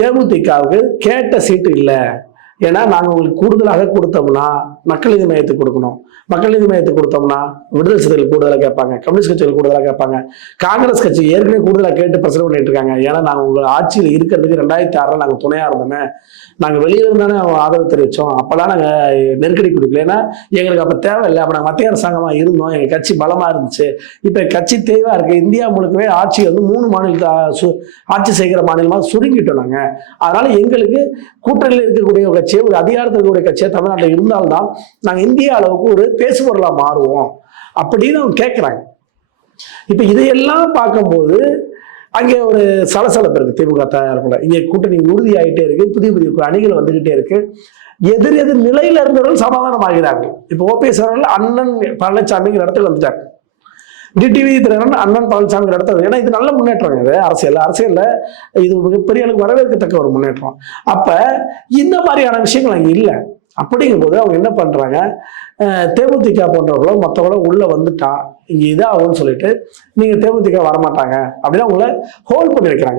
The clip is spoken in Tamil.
தேமுதிகவுக்கு கேட்ட சீட்டு இல்லை. ஏன்னா நாங்கள் உங்களுக்கு கூடுதலாக கொடுத்தோம்னா மக்கள் நீதி மையத்துக்கு கொடுக்கணும். மக்கள் நீதி மையத்துக்கு கொடுத்தோம்னா விடுதலை சிறுத்தைகள் கூடுதலாக கேட்பாங்க, கம்யூனிஸ்ட் கட்சிகள் கூடுதலாக கேட்பாங்க, காங்கிரஸ் கட்சி ஏற்கனவே கூடுதலாக கேட்டு பிரச்சனை பண்ணிட்டு இருக்காங்க. ஏன்னா நாங்கள் உங்கள் ஆட்சியில் இருக்கிறதுக்கு 2006 நாங்கள் துணையா இருந்தோமே, நாங்கள் வெளியில இருந்தானே ஆதரவு தெரிவித்தோம். அப்பெல்லாம் நாங்கள் நெருக்கடி கொடுக்கல, ஏன்னா எங்களுக்கு அப்போ தேவையில்லை. அப்போ நாங்கள் மத்திய அரசாங்கமாக இருந்தோம், எங்கள் கட்சி பலமாக இருந்துச்சு. இப்போ கட்சி தேவையாக இருக்குது. இந்தியா முழுக்கவே ஆட்சி வந்து 3 மாநிலத்தை ஆட்சி செய்கிற மாநிலமாக சுருங்கிட்டோம் நாங்கள். அதனால எங்களுக்கு கூட்டணியில் இருக்கக்கூடிய ஒரு கட்சியை, ஒரு அதிகாரத்தில் இருக்கக்கூடிய கட்சியை தமிழ்நாட்டில் இருந்தால்தான் நாங்கள் இந்திய அளவுக்கு ஒரு பேசுபொருளாக மாறுவோம் அப்படின்னு அவங்க கேட்குறாங்க. இப்போ இதையெல்லாம் பார்க்கும்போது அங்கே ஒரு சலசலப்பு இருக்கு. திமுக தயாரிப்புல இங்கே கூட்டணி உறுதியாகிட்டே இருக்கு, புதிய புதிய அணிகள் வந்துகிட்டே இருக்கு. எதிர் நிலையில இருந்தவர்கள் சமாதானம் ஆகிறார்கள். இப்போ ஓபிஎஸ் அவர்கள் அண்ணன் பழனிசாமிங்கிற இடத்துக்கு வந்துட்டாங்க. டிடிவி தினகரன் அண்ணன் பழனிசாமிங்கிற இடத்துல. ஏன்னா இது நல்ல முன்னேற்றம். இது அரசியல்ல இது மிகப்பெரிய அளவுக்கு வரவேற்கத்தக்க ஒரு முன்னேற்றம். அப்ப இந்த மாதிரியான விஷயங்கள் அங்கே இல்லை. அப்படிங்கும் போது அவங்க என்ன பண்றாங்க, தேமுதிக போன்றவர்களோ மற்றவங்களோ உள்ள வந்துட்டா இங்க இதாகும்னு சொல்லிட்டு நீங்க தேமுதிக வரமாட்டாங்க அப்படின்னா உங்களை ஹோல்ட் பண்ணி வைக்கிறாங்க.